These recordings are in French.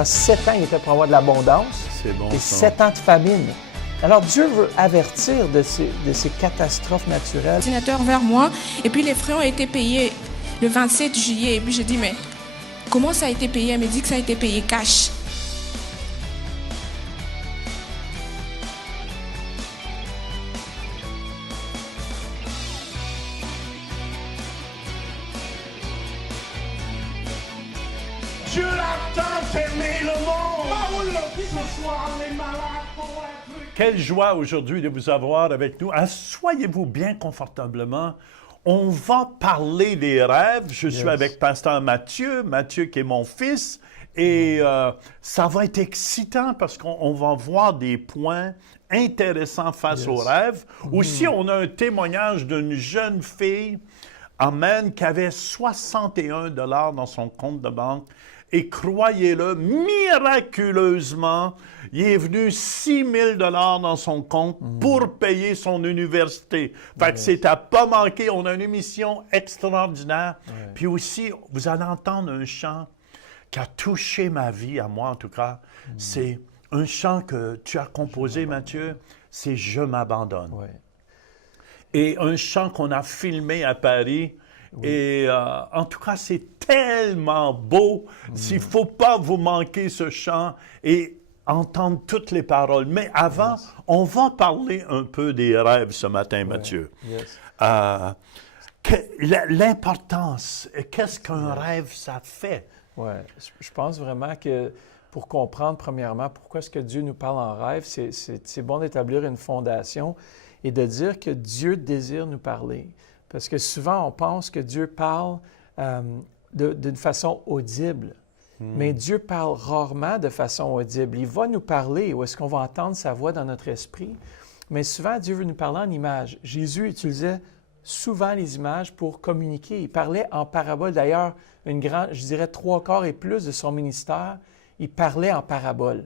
Pendant 7 ans, il était pour avoir de l'abondance. C'est bon, et ça. 7 ans de famine. Alors Dieu veut avertir de ces catastrophes naturelles. Ordinateur vers moi, et puis les frais ont été payés le 27 juillet. Et puis je dis, mais comment ça a été payé? Elle me dit que ça a été payé cash. Dieu a tant aimé le monde. Ce soir, les malades vont être... Quelle joie aujourd'hui de vous avoir avec nous. Asseyez-vous bien confortablement. On va parler des rêves. Je suis avec Pasteur Mathieu qui est mon fils. Et ça va être excitant parce qu'on va voir des points intéressants face aux rêves. Aussi, on a un témoignage d'une jeune fille, amen, qui avait 61 $ dans son compte de banque. Et croyez-le, miraculeusement, il est venu 6 000 $ dans son compte pour payer son université. Fait que c'est à pas manquer. On a une émission extraordinaire. Puis aussi, vous allez entendre un chant qui a touché ma vie, à moi en tout cas. C'est un chant que tu as composé, Mathieu. C'est « Je m'abandonne ». Et un chant qu'on a filmé à Paris. Et en tout cas, c'est tellement beau. Il ne faut pas vous manquer ce chant et entendre toutes les paroles. Mais avant, on va parler un peu des rêves ce matin, Mathieu. L'importance, qu'est-ce qu'un rêve, ça fait? Oui, je pense vraiment que pour comprendre, premièrement, pourquoi est-ce que Dieu nous parle en rêve, c'est bon d'établir une fondation et de dire que Dieu désire nous parler. Parce que souvent, on pense que Dieu parle d'une façon audible. Mais Dieu parle rarement de façon audible. Il va nous parler, ou est-ce qu'on va entendre sa voix dans notre esprit? Mais souvent, Dieu veut nous parler en images. Jésus utilisait souvent les images pour communiquer. Il parlait en parabole. D'ailleurs, je dirais 3/4 et plus de son ministère, il parlait en parabole.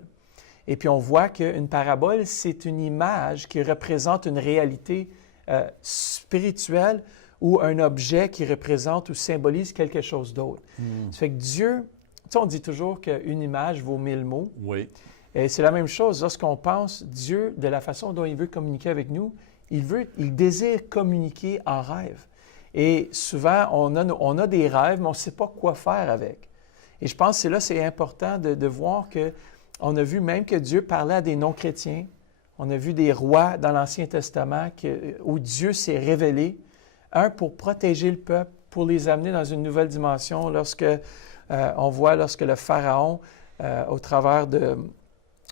Et puis, on voit qu'une parabole, c'est une image qui représente une réalité spirituel ou un objet qui représente ou symbolise quelque chose d'autre. Ça fait que Dieu, tu sais, on dit toujours qu'une image vaut 1000 mots. Oui. Et c'est la même chose lorsqu'on pense Dieu, de la façon dont il veut communiquer avec nous, il désire communiquer en rêve. Et souvent, on a des rêves, mais on ne sait pas quoi faire avec. Et je pense que c'est important de voir qu'on a vu même que Dieu parlait à des non-chrétiens. On a vu des rois dans l'Ancien Testament où Dieu s'est révélé, pour protéger le peuple, pour les amener dans une nouvelle dimension. On voit lorsque le Pharaon, au travers de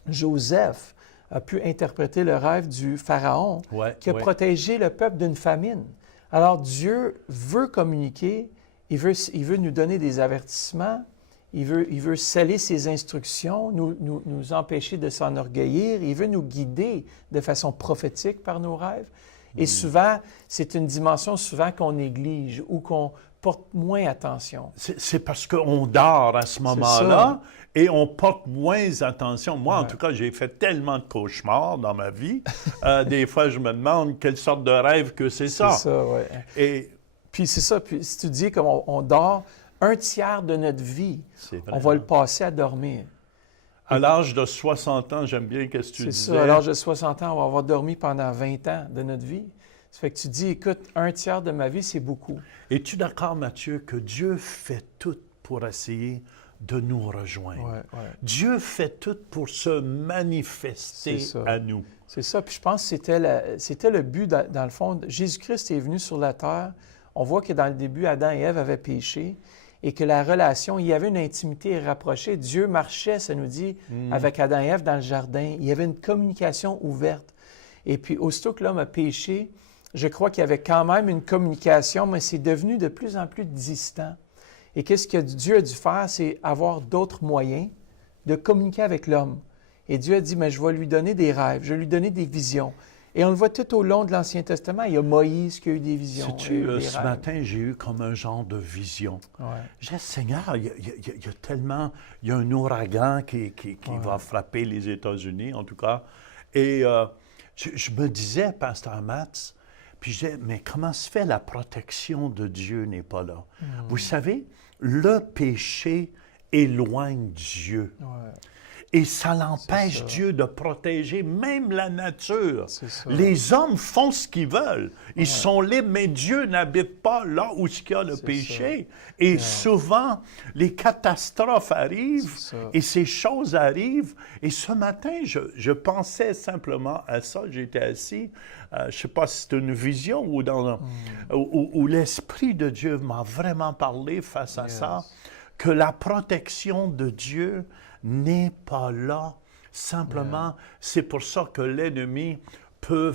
Joseph, a pu interpréter le rêve du Pharaon, qui a protégé le peuple d'une famine. Alors Dieu veut communiquer, il veut nous donner des avertissements, il veut sceller ses instructions, nous empêcher de s'enorgueillir. Il veut nous guider de façon prophétique par nos rêves. Et souvent, c'est une dimension qu'on néglige ou qu'on porte moins attention. C'est parce qu'on dort à ce moment-là et on porte moins attention. Moi, en tout cas, j'ai fait tellement de cauchemars dans ma vie. Des fois, je me demande quelle sorte de rêve que c'est ça. C'est ça, oui. Et puis c'est ça. Puis si tu dis qu'on dort, 1/3 de notre vie, on va le passer à dormir. À l'âge de 60 ans, j'aime bien ce que tu disais. C'est ça, à l'âge de 60 ans, on va avoir dormi pendant 20 ans de notre vie. Ça fait que tu dis, écoute, 1/3 de ma vie, c'est beaucoup. Es-tu d'accord, Mathieu, que Dieu fait tout pour essayer de nous rejoindre? Dieu fait tout pour se manifester à nous. C'est ça, puis je pense que c'était le but, dans le fond. Jésus-Christ est venu sur la terre. On voit que dans le début, Adam et Ève avaient péché. Et que la relation, il y avait une intimité rapprochée. Dieu marchait, ça nous dit, avec Adam et Ève dans le jardin. Il y avait une communication ouverte. Et puis, aussitôt que l'homme a péché, je crois qu'il y avait quand même une communication, mais c'est devenu de plus en plus distant. Et qu'est-ce que Dieu a dû faire? C'est avoir d'autres moyens de communiquer avec l'homme. Et Dieu a dit, mais je vais lui donner des rêves, je vais lui donner des visions. Et on le voit tout au long de l'Ancien Testament. Il y a Moïse qui a eu des visions. Sais-tu, ce matin, j'ai eu comme un genre de vision. J'ai dit, Seigneur, il y a tellement... Il y a un ouragan qui va frapper les États-Unis, en tout cas. Et je me disais, Pasteur Matt, puis je disais, mais comment se fait la protection de Dieu n'est pas là? Vous savez, le péché éloigne Dieu. Ouais. Et ça l'empêche ça. Dieu de protéger même la nature. C'est ça. Les hommes font ce qu'ils veulent. Ils sont libres, mais Dieu n'habite pas là où il y a le C'est péché. Et souvent, les catastrophes arrivent C'est ça. et ces choses arrivent. Et ce matin, je pensais simplement à ça. J'étais assis. Je ne sais pas si c'est une vision ou où l'Esprit de Dieu m'a vraiment parlé face à ça, que la protection de Dieu n'est pas là. Simplement, c'est pour ça que l'ennemi peut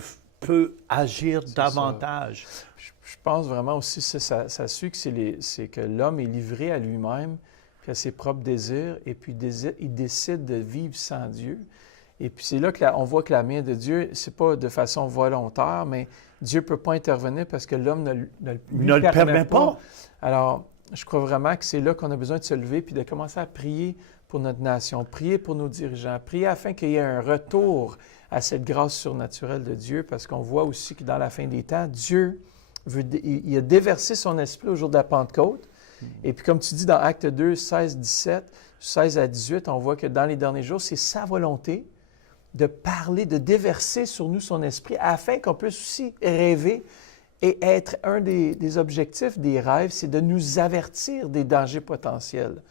agir davantage. Je pense vraiment aussi, ça suit que c'est que l'homme est livré à lui-même, puis à ses propres désirs, et puis il décide de vivre sans Dieu. Et puis c'est là qu'on voit que la main de Dieu, c'est pas de façon volontaire, mais Dieu ne peut pas intervenir parce que l'homme ne le permet pas. Alors, je crois vraiment que c'est là qu'on a besoin de se lever puis de commencer à prier pour notre nation, prier pour nos dirigeants, prier afin qu'il y ait un retour à cette grâce surnaturelle de Dieu, parce qu'on voit aussi que dans la fin des temps, Dieu il a déversé son esprit au jour de la Pentecôte. Et puis comme tu dis dans Actes 2, 16, 17, 16 à 18, on voit que dans les derniers jours, c'est sa volonté de parler, de déverser sur nous son esprit, afin qu'on puisse aussi rêver. Et être un des objectifs des rêves, c'est de nous avertir des dangers potentiels.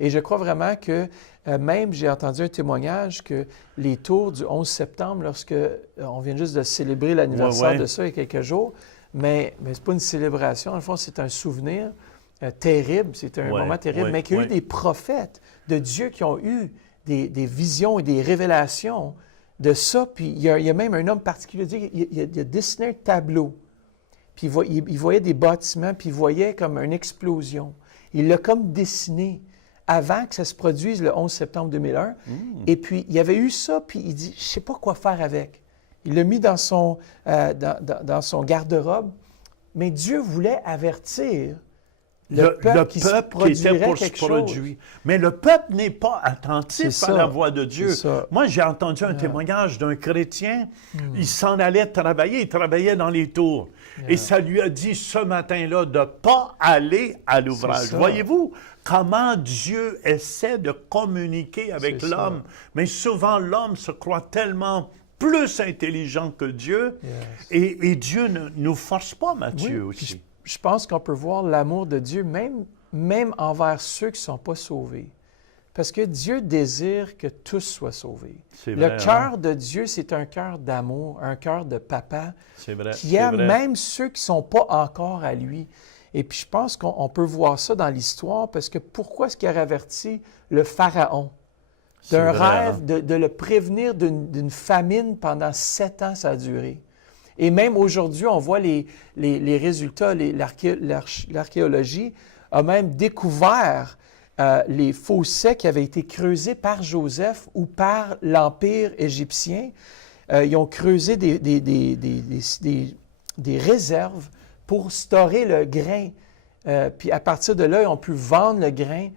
Et je crois vraiment que, même j'ai entendu un témoignage que les tours du 11 septembre, lorsque on vient juste de célébrer l'anniversaire de ça il y a quelques jours, mais ce n'est pas une célébration, dans le fond, c'est un souvenir terrible, c'est un moment terrible, mais qu'il y a eu des prophètes de Dieu qui ont eu des visions et des révélations de ça. Puis il y a même un homme particulier, il a dessiné un tableau. Puis il voyait des bâtiments, puis il voyait comme une explosion. Il l'a comme dessiné avant que ça se produise le 11 septembre 2001. Et puis, il y avait eu ça, puis il dit, je ne sais pas quoi faire avec. Il l'a mis dans son garde-robe. Mais Dieu voulait avertir le peuple qui était pour se produire. Mais le peuple n'est pas attentif à la voix de Dieu. Moi, j'ai entendu un témoignage d'un chrétien. Il s'en allait travailler. Il travaillait dans les tours. Et ça lui a dit ce matin-là de ne pas aller à l'ouvrage. Voyez-vous comment Dieu essaie de communiquer avec l'homme. Mais souvent, l'homme se croit tellement plus intelligent que Dieu. Et Dieu ne nous force pas, Matthieu, aussi. Je pense qu'on peut voir l'amour de Dieu même envers ceux qui ne sont pas sauvés. Parce que Dieu désire que tous soient sauvés. Le cœur de Dieu, c'est un cœur d'amour, un cœur de papa qui aime même ceux qui ne sont pas encore à lui. Et puis je pense qu'on peut voir ça dans l'histoire, parce que pourquoi est-ce qu'il a averti le Pharaon d'un rêve, de le prévenir d'une famine pendant 7 ans, ça a duré. Et même aujourd'hui, on voit les résultats, l'archéologie a même découvert les fossés qui avaient été creusés par Joseph ou par l'Empire égyptien. Ils ont creusé des réserves pour storer le grain. Puis à partir de là, ils ont pu vendre le grain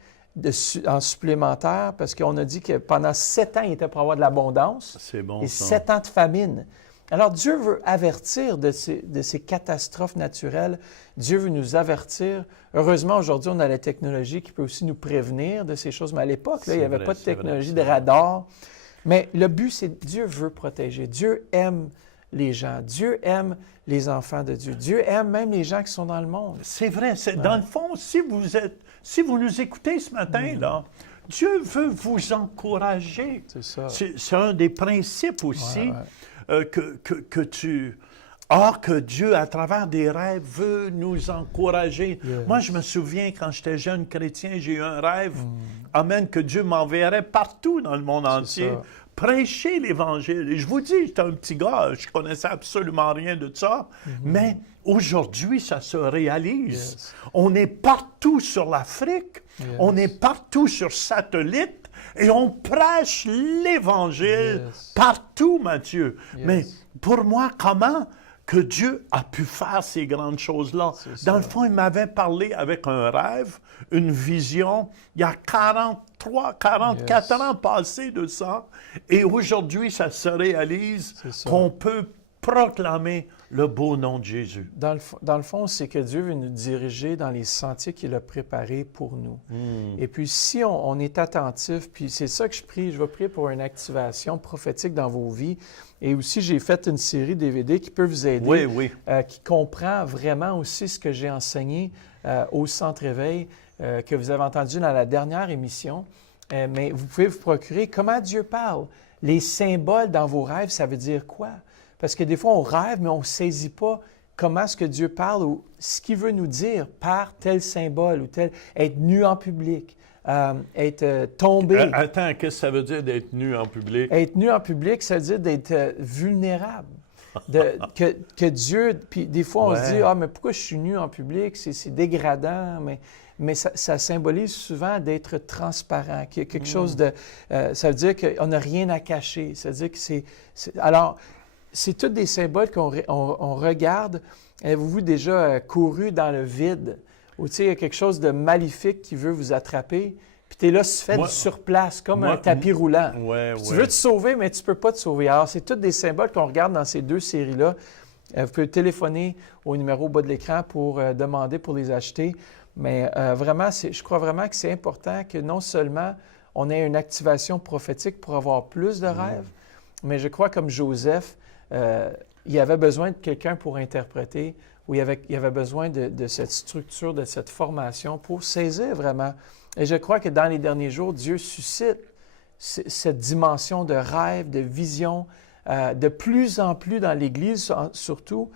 en supplémentaire, parce qu'on a dit que pendant 7 ans, il était pour avoir de l'abondance. C'est bon, et ça. 7 ans de famine. Alors, Dieu veut avertir de ces catastrophes naturelles. Dieu veut nous avertir. Heureusement, aujourd'hui, on a la technologie qui peut aussi nous prévenir de ces choses. Mais à l'époque, là, il n'y avait pas de technologie de radar. Mais le but, c'est que Dieu veut protéger. Dieu aime les gens. Dieu aime les enfants de Dieu. Dieu aime même les gens qui sont dans le monde. C'est vrai. Dans le fond, si vous nous écoutez ce matin, là, Dieu veut vous encourager. C'est ça. C'est un des principes aussi que Dieu, à travers des rêves, veut nous encourager. Moi, je me souviens, quand j'étais jeune chrétien, j'ai eu un rêve, amen, que Dieu m'enverrait partout dans le monde entier, prêcher l'Évangile. Et je vous dis, j'étais un petit gars, je connaissais absolument rien de ça, mais aujourd'hui, ça se réalise. On est partout sur l'Afrique, on est partout sur satellite, et on prêche l'Évangile partout, Matthieu. Mais pour moi, comment que Dieu a pu faire ces grandes choses-là? Dans le fond, il m'avait parlé avec un rêve, une vision, il y a 44 ans passés de ça. Et aujourd'hui, ça se réalise qu'on peut proclamer le beau nom de Jésus. Dans le fond, c'est que Dieu veut nous diriger dans les sentiers qu'il a préparés pour nous. Et puis, si on est attentif, puis c'est ça que je prie, je vais prier pour une activation prophétique dans vos vies. Et aussi, j'ai fait une série DVD qui peut vous aider, qui comprend vraiment aussi ce que j'ai enseigné au Centre Éveil, que vous avez entendu dans la dernière émission. Mais vous pouvez vous procurer comment Dieu parle. Les symboles dans vos rêves, ça veut dire quoi? Parce que des fois, on rêve, mais on ne saisit pas comment est-ce que Dieu parle ou ce qu'il veut nous dire par tel symbole ou tel. Être nu en public, être tombé. Attends, qu'est-ce que ça veut dire d'être nu en public? Être nu en public, ça veut dire d'être vulnérable. Que Dieu... Puis des fois, on se dit, « Ah, mais pourquoi je suis nu en public? C'est dégradant. » Mais ça symbolise souvent d'être transparent, qu'il y a quelque chose de... ça veut dire qu'on n'a rien à cacher. Ça veut dire que c'est... Alors, c'est tous des symboles qu'on regarde. Avez-vous déjà couru dans le vide? Ou tu sais, il y a quelque chose de maléfique qui veut vous attraper, puis tu es là, fait sur place, comme un tapis roulant. Tu veux te sauver, mais tu ne peux pas te sauver. Alors, c'est tous des symboles qu'on regarde dans ces deux séries-là. Vous pouvez téléphoner au numéro au bas de l'écran pour demander pour les acheter. Mais vraiment, je crois vraiment que c'est important que non seulement on ait une activation prophétique pour avoir plus de rêves, mais je crois comme Joseph, il y avait besoin de quelqu'un pour interpréter, ou il y avait besoin de cette structure, de cette formation pour saisir vraiment. Et je crois que dans les derniers jours, Dieu suscite cette dimension de rêve, de vision, de plus en plus dans l'Église surtout,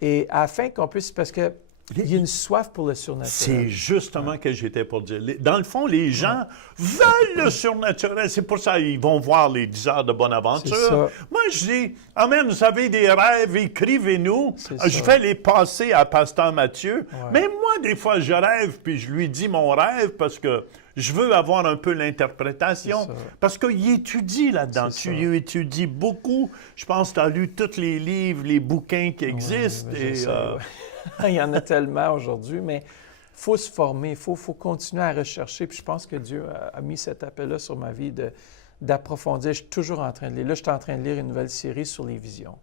et afin qu'on puisse, parce que il y a une soif pour le surnaturel. C'est justement que j'étais pour dire. Dans le fond, les gens veulent le surnaturel. C'est pour ça qu'ils vont voir les 10 heures de bonne aventure. Moi, je dis, même vous avez des rêves, écrivez-nous. Je vais les passer à Pasteur Mathieu. Mais moi, des fois, je rêve, puis je lui dis mon rêve parce que je veux avoir un peu l'interprétation. Parce qu'il étudie là-dedans. Tu étudies beaucoup. Je pense que tu as lu tous les livres, les bouquins qui existent. Il y en a tellement aujourd'hui, mais il faut se former, il faut continuer à rechercher. Puis je pense que Dieu a mis cet appel-là sur ma vie d'approfondir. Je suis toujours en train de lire. Là, je suis en train de lire une nouvelle série sur les visions.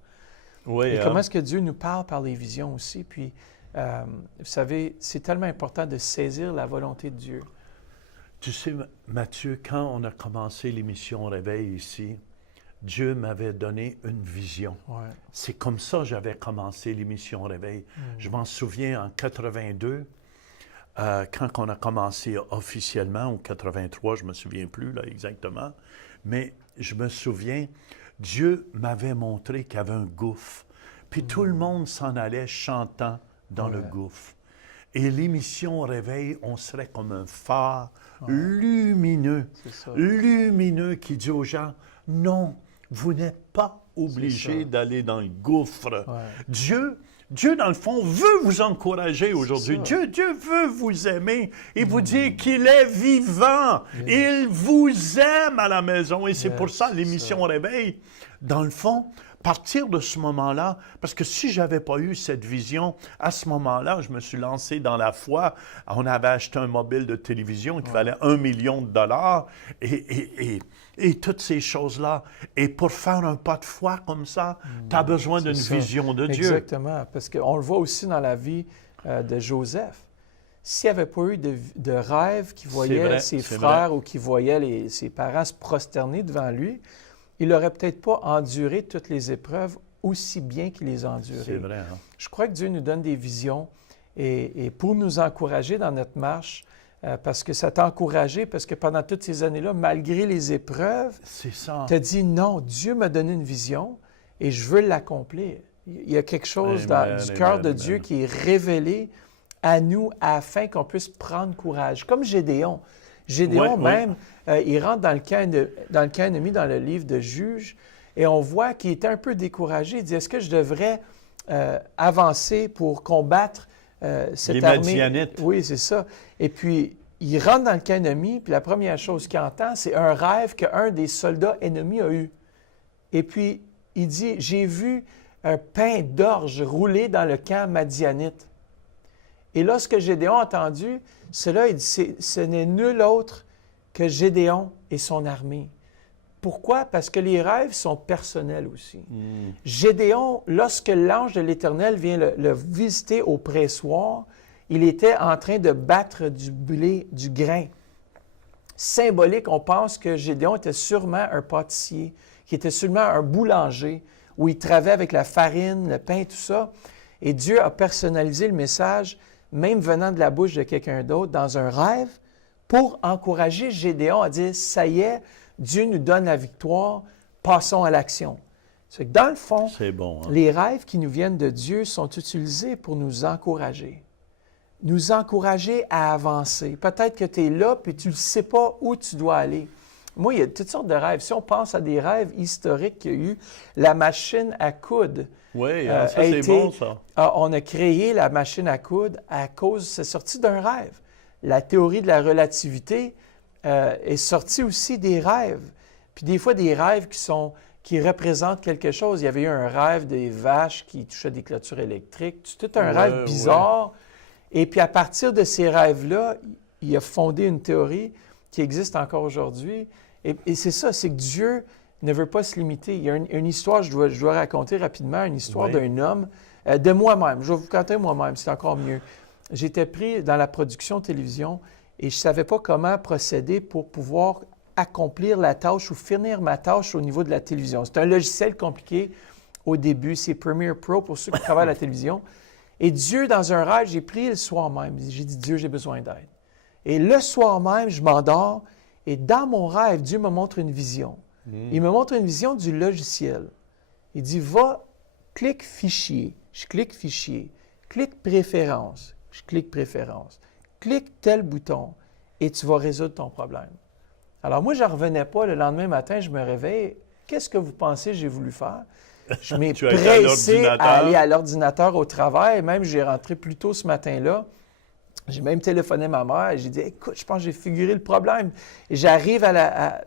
Et comment est-ce que Dieu nous parle par les visions aussi? Puis, vous savez, c'est tellement important de saisir la volonté de Dieu. Tu sais, Mathieu, quand on a commencé l'émission Réveil ici, Dieu m'avait donné une vision. C'est comme ça que j'avais commencé l'émission Réveil. Je m'en souviens en 82, quand on a commencé officiellement, ou 83, je ne me souviens plus là, exactement, mais je me souviens, Dieu m'avait montré qu'il y avait un gouffre. Puis tout le monde s'en allait chantant dans le gouffre. Et l'émission Réveil, on serait comme un phare lumineux, lumineux qui dit aux gens, non, vous n'êtes pas obligé d'aller dans le gouffre. Dieu, dans le fond, veut vous encourager aujourd'hui. Dieu veut vous aimer et vous dire qu'il est vivant. Il vous aime à la maison. Et c'est pour ça l'émission Réveil, dans le fond, partir de ce moment-là, parce que si je n'avais pas eu cette vision, à ce moment-là, je me suis lancé dans la foi. On avait acheté un mobile de télévision qui valait 1 million de dollars et toutes ces choses-là. Et pour faire un pas de foi comme ça, tu as besoin d'une vision de Dieu. Exactement, parce qu'on le voit aussi dans la vie de Joseph. S'il n'y avait pas eu de rêve qui voyait ses frères ou qui voyait ses parents se prosterner devant lui, il n'aurait peut-être pas enduré toutes les épreuves aussi bien qu'il les a endurées. C'est vrai. Hein? Je crois que Dieu nous donne des visions et pour nous encourager dans notre marche, parce que ça t'a encouragé, parce que pendant toutes ces années-là, malgré les épreuves, tu as dit non, Dieu m'a donné une vision et je veux l'accomplir. Il y a quelque chose du cœur de Dieu qui est révélé à nous afin qu'on puisse prendre courage. Comme Gédéon. Gédéon même, il rentre dans le camp ennemi dans le livre de Juges et on voit qu'il était un peu découragé. Il dit, est-ce que je devrais avancer pour combattre cette armée? Les Madianites. Oui, c'est ça. Et puis, il rentre dans le camp ennemi, puis la première chose qu'il entend, c'est un rêve qu'un des soldats ennemis a eu. Et puis, il dit, j'ai vu un pain d'orge rouler dans le camp madianite. Et lorsque Gédéon a entendu cela, il dit, ce n'est nul autre que Gédéon et son armée. Pourquoi? Parce que les rêves sont personnels aussi. Gédéon, lorsque l'ange de l'Éternel vient le visiter au pressoir, il était en train de battre du blé, du grain. Symbolique, on pense que Gédéon était sûrement un pâtissier, qui était sûrement un boulanger, où il travaillait avec la farine, le pain, tout ça. Et Dieu a personnalisé le message, même venant de la bouche de quelqu'un d'autre, dans un rêve, pour encourager Gédéon à dire « Ça y est, Dieu nous donne la victoire, passons à l'action. » C'est que dans le fond, bon, hein? Les rêves qui nous viennent de Dieu sont utilisés pour nous encourager à avancer. Peut-être que tu es là et tu ne sais pas où tu dois aller. Moi, il y a toutes sortes de rêves. Si on pense à des rêves historiques qu'il y a eu, la machine à coudre. Oui, ça c'est bon, ça. On a créé la machine à coudre à cause, c'est sorti d'un rêve. La théorie de la relativité est sortie aussi des rêves. Puis des fois, des rêves qui représentent quelque chose. Il y avait eu un rêve des vaches qui touchaient des clôtures électriques. C'est tout un rêve bizarre. Et puis à partir de ces rêves-là, il a fondé une théorie qui existe encore aujourd'hui. Et c'est ça, c'est que Dieu ne veut pas se limiter. Il y a une histoire, je dois raconter rapidement, une histoire d'un homme, de moi-même. Je vais vous raconter moi-même, c'est encore mieux. J'étais pris dans la production télévision et je ne savais pas comment procéder pour pouvoir accomplir la tâche ou finir ma tâche au niveau de la télévision. C'est un logiciel compliqué au début, c'est Premiere Pro pour ceux qui travaillent à la télévision. Et Dieu, dans un rêve, j'ai prié le soir même. J'ai dit, Dieu, j'ai besoin d'aide. Et le soir même, je m'endors et dans mon rêve, Dieu me montre une vision. Il me montre une vision du logiciel. Il dit, va, clique fichier. Je clique fichier. Clique préférence. Je clique préférence. Clique tel bouton et tu vas résoudre ton problème. Alors moi, je ne revenais pas. Le lendemain matin, je me réveille. Qu'est-ce que vous pensez que j'ai voulu faire? Je m'ai pressé à aller à l'ordinateur au travail. Même, j'ai rentré plus tôt ce matin-là. J'ai même téléphoné à ma mère et j'ai dit « Écoute, je pense que j'ai figuré le problème. » Et j'arrive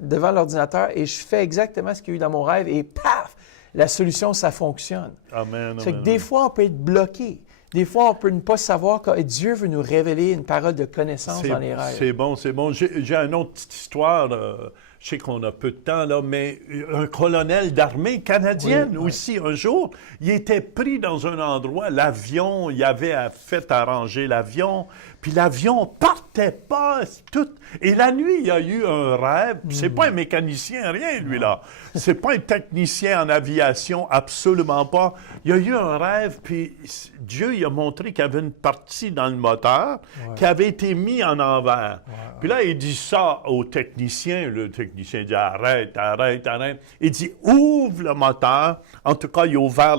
devant l'ordinateur et je fais exactement ce qu'il y a eu dans mon rêve et paf! La solution, ça fonctionne. Amen. C'est que des fois, on peut être bloqué. Des fois, on peut ne pas savoir que Dieu veut nous révéler une parole de connaissance dans les rêves. C'est bon, c'est bon. J'ai une autre petite histoire. Je sais qu'on a peu de temps, là, mais un colonel d'armée canadienne aussi, un jour, il était pris dans un endroit, l'avion, il avait fait arranger l'avion, puis l'avion partait pas, tout. Et la nuit, il y a eu un rêve. C'est pas un mécanicien, rien, lui, là. C'est pas un technicien en aviation, absolument pas. Il y a eu un rêve, puis Dieu, il a montré qu'il y avait une partie dans le moteur qui avait été mise en envers. Puis là, il dit ça au technicien. Le technicien dit « Arrête, arrête, arrête. » Il dit « Ouvre le moteur. » En tout cas, il a ouvert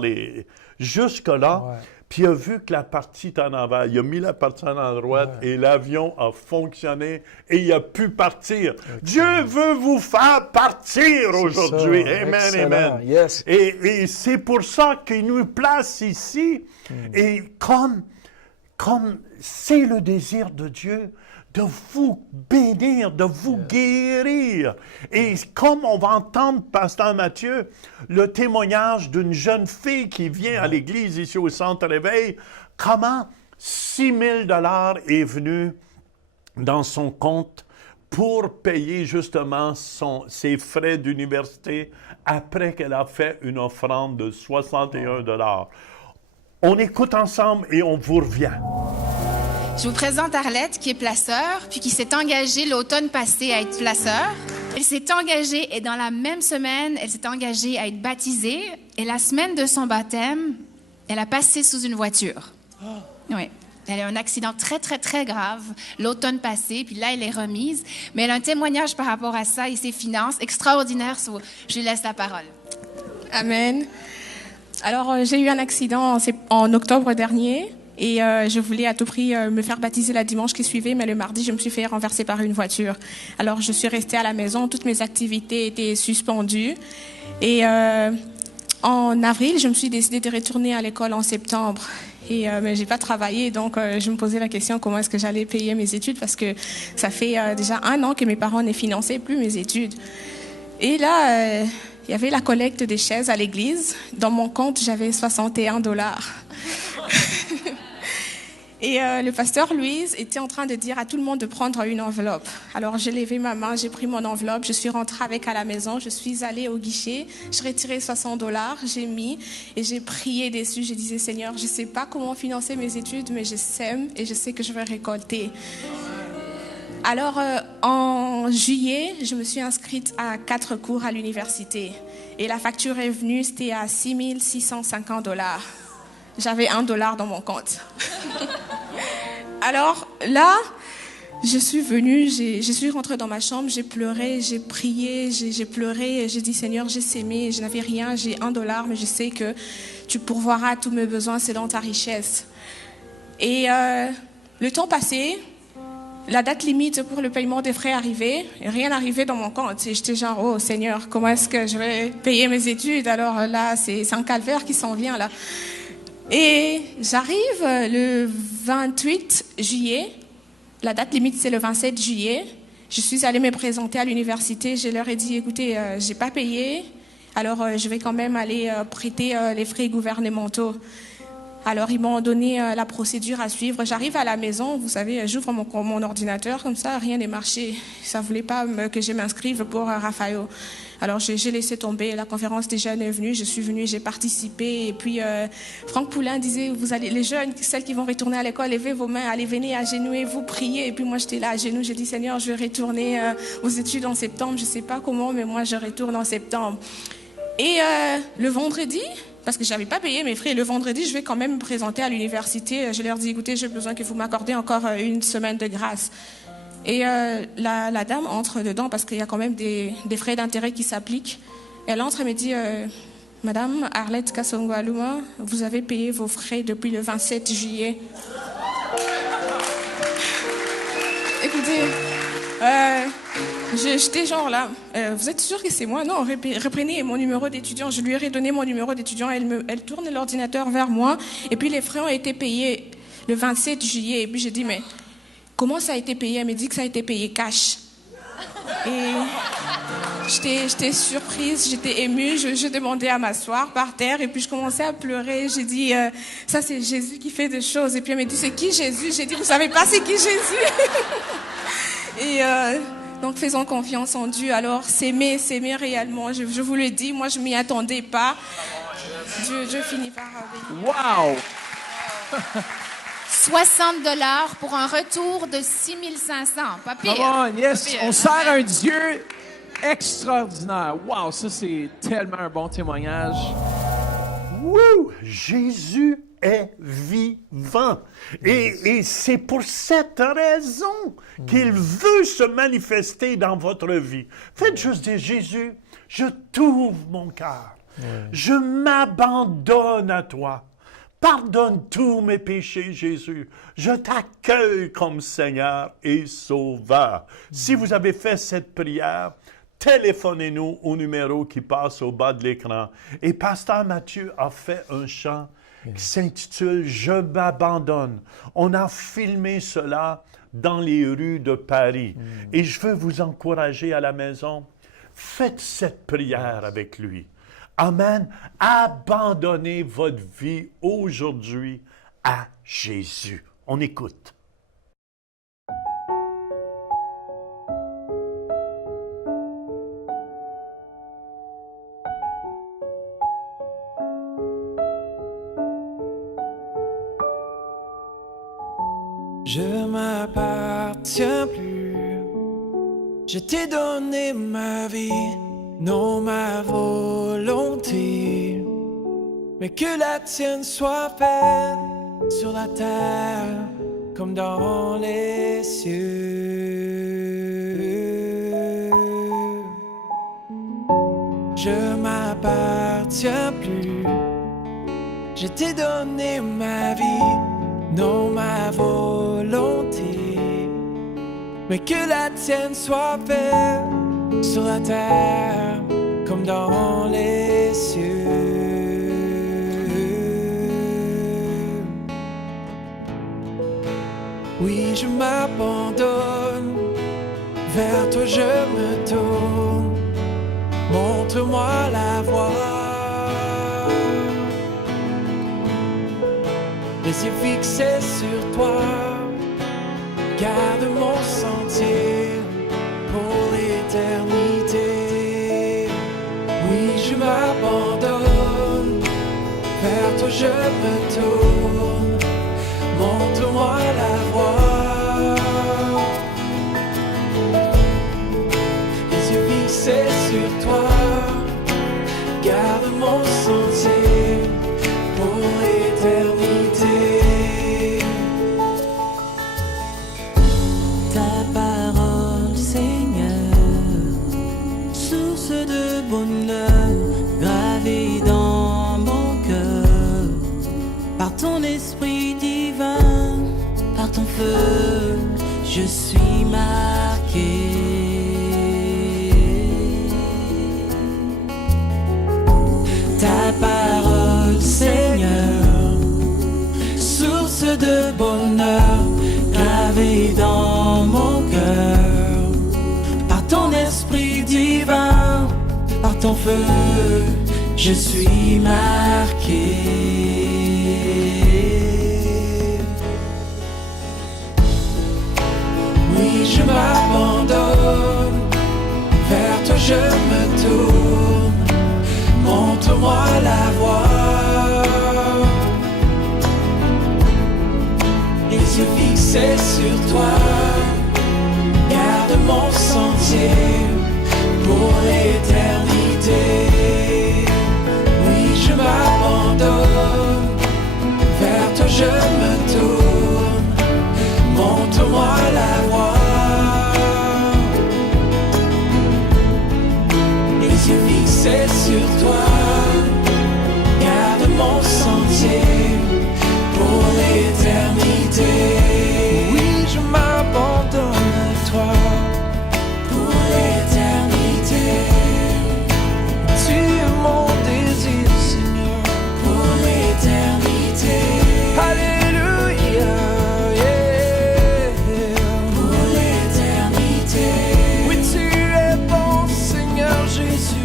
jusque-là. Puis il a vu que la partie est en envers. Il a mis la partie en droite et l'avion a fonctionné et il a pu partir. Dieu veut vous faire partir aujourd'hui. Amen, amen. Yes. Et c'est pour ça qu'il nous place ici. Et comme c'est le désir de Dieu, de vous bénir, de vous guérir. Et comme on va entendre, Pasteur Mathieu, le témoignage d'une jeune fille qui vient à l'église ici au Centre Réveil, comment 6 000 $ est venu dans son compte pour payer justement ses frais d'université après qu'elle a fait une offrande de 61 $. On écoute ensemble et on vous revient. Je vous présente Arlette, qui est placeur, puis qui s'est engagée l'automne passé à être placeur. Elle s'est engagée et dans la même semaine, elle s'est engagée à être baptisée. Et la semaine de son baptême, elle a passé sous une voiture. Oui. Elle a eu un accident très, très, très grave l'automne passé, puis là, elle est remise. Mais elle a un témoignage par rapport à ça et ses finances extraordinaires. Je lui laisse la parole. Amen. Alors, j'ai eu un accident en octobre dernier. Et je voulais à tout prix me faire baptiser la dimanche qui suivait, mais le mardi, je me suis fait renverser par une voiture. Alors, je suis restée à la maison, toutes mes activités étaient suspendues. Et en avril, je me suis décidée de retourner à l'école en septembre. Et mais j'ai pas travaillé, donc je me posais la question comment est-ce que j'allais payer mes études, parce que ça fait déjà 1 an que mes parents ne finançaient plus mes études. Et là, il y avait la collecte des chaises à l'église. Dans mon compte, j'avais 61 $. Et le pasteur Louise était en train de dire à tout le monde de prendre une enveloppe. Alors j'ai levé ma main, j'ai pris mon enveloppe, je suis rentrée avec à la maison, je suis allée au guichet, je retiré $60, j'ai mis et j'ai prié dessus. Je disais, Seigneur, je ne sais pas comment financer mes études, mais je sème et je sais que je vais récolter. Alors en juillet, je me suis inscrite à 4 cours à l'université et la facture est venue, c'était à $6,650. J'avais $1 dans mon compte. Alors là, je suis venue, je suis rentrée dans ma chambre, j'ai pleuré, j'ai prié, j'ai pleuré, j'ai dit Seigneur, j'ai sémé, je n'avais rien, j'ai $1, mais je sais que tu pourvoiras tous mes besoins, c'est dans ta richesse. Et le temps passé, la date limite pour le paiement des frais arrivait, et rien n'arrivait dans mon compte. Et j'étais genre, oh Seigneur, comment est-ce que je vais payer mes études? Alors là, c'est un calvaire qui s'en vient là. Et j'arrive le 28 juillet, la date limite c'est le 27 juillet, je suis allée me présenter à l'université, je leur ai dit, écoutez, j'ai pas payé, alors je vais quand même aller prêter les frais gouvernementaux. Alors ils m'ont donné la procédure à suivre, j'arrive à la maison, vous savez, j'ouvre mon ordinateur, comme ça, rien n'est marché, ça voulait pas que je m'inscrive pour Raphaël. Alors j'ai laissé tomber, la conférence des jeunes est venue, je suis venue, j'ai participé. Et puis Franck Poulain disait, vous allez, les jeunes, celles qui vont retourner à l'école, levez vos mains, allez, venez, agenouillez-vous, priez. Et puis moi j'étais là à genoux, j'ai dit Seigneur, je vais retourner aux études en septembre, je ne sais pas comment, mais moi je retourne en septembre. Et le vendredi, parce que je n'avais pas payé mes frais, le vendredi je vais quand même me présenter à l'université. Je leur dis, écoutez, j'ai besoin que vous m'accordez encore une semaine de grâce. Et la dame entre dedans parce qu'il y a quand même des frais d'intérêt qui s'appliquent. Elle entre et me dit, Madame Arlette Kassongwaluma, vous avez payé vos frais depuis le 27 juillet. Écoutez, j'étais genre là, vous êtes sûr que c'est moi? Non, reprenez mon numéro d'étudiant. Je lui ai redonné mon numéro d'étudiant. Elle tourne l'ordinateur vers moi. Et puis les frais ont été payés le 27 juillet. Et puis j'ai dit, mais comment ça a été payé? Elle me dit que ça a été payé cash. Et j'étais surprise, j'étais émue, je demandais à m'asseoir par terre et puis je commençais à pleurer. J'ai dit, ça c'est Jésus qui fait des choses. Et puis elle me dit, c'est qui Jésus? J'ai dit, vous savez pas c'est qui Jésus? Et donc faisons confiance en Dieu. Alors s'aimer réellement. Je vous le dis, moi je m'y attendais pas. Dieu finit par... Wow! $60 pour un retour de 6500. Pas pire. Come on, yes, Pas pire. on sert un Dieu extraordinaire. Wow, ça c'est tellement un bon témoignage. Wouh! Jésus est vivant. Et c'est pour cette raison qu'il veut se manifester dans votre vie. Faites juste dire, Jésus, je t'ouvre mon cœur. Je m'abandonne à toi. Pardonne tous mes péchés, Jésus. Je t'accueille comme Seigneur et Sauveur. Si vous avez fait cette prière, téléphonez-nous au numéro qui passe au bas de l'écran. Et Pasteur Mathieu a fait un chant qui s'intitule « Je m'abandonne ». On a filmé cela dans les rues de Paris. Et je veux vous encourager à la maison. Faites cette prière avec lui. Amen. Abandonnez votre vie aujourd'hui à Jésus. On écoute. Je m'appartiens plus. Je t'ai donné ma vie. Non ma volonté, mais que la tienne soit faite sur la terre comme dans les cieux. Je m'appartiens plus, je t'ai donné ma vie, non ma volonté, mais que la tienne soit faite sur la terre comme dans les cieux. Oui, je m'abandonne, vers toi je me tourne, montre-moi la voie. Les les yeux fixés sur toi. Garde mon sentier pour l'éternité. Oui, je m'abandonne, vers toi je me tourne. Montre-moi la voie. Les yeux fixés sur toi. Garde mon sentier pour l'éternité. Ta parole, Seigneur, source de bonheur, gravée dans mon cœur, par ton esprit divin, par ton feu, je suis marqué. Ta parole, Seigneur, source de bonheur, gravée dans mon cœur, par ton esprit divin, par ton feu, je suis marqué. Oui, je m'abandonne, vers toi je me tourne. Montre-moi la voie. Les yeux fixés sur toi. Garde mon sentier pour l'éternité. Oui, je m'abandonne, vers toi je me tourne. Montre-moi la voie. Les yeux fixés sur toi. Garde mon sentier pour l'éternité. Oui, je m'abandonne à toi pour l'éternité. Tu es mon désir, Seigneur, pour l'éternité. Alléluia, yeah. Pour l'éternité. Oui, tu es bon, Seigneur Jésus.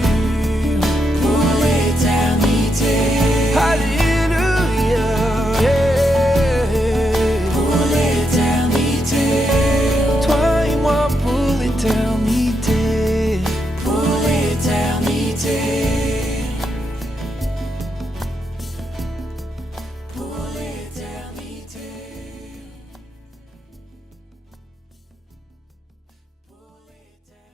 Alléluia, yeah. Pour l'éternité. Toi et moi pour l'éternité. Pour l'éternité. Pour l'éternité. Pour l'éternité.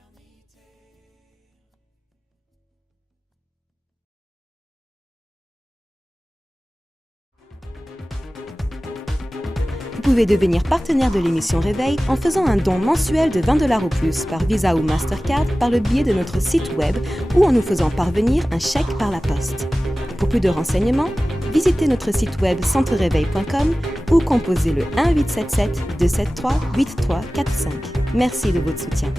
Vous pouvez devenir partenaire de l'émission Réveil en faisant un don mensuel de 20 $ ou plus par Visa ou Mastercard par le biais de notre site web ou en nous faisant parvenir un chèque par la poste. Pour plus de renseignements, visitez notre site web centreréveil.com ou composez le 1-877-273-8345. Merci de votre soutien.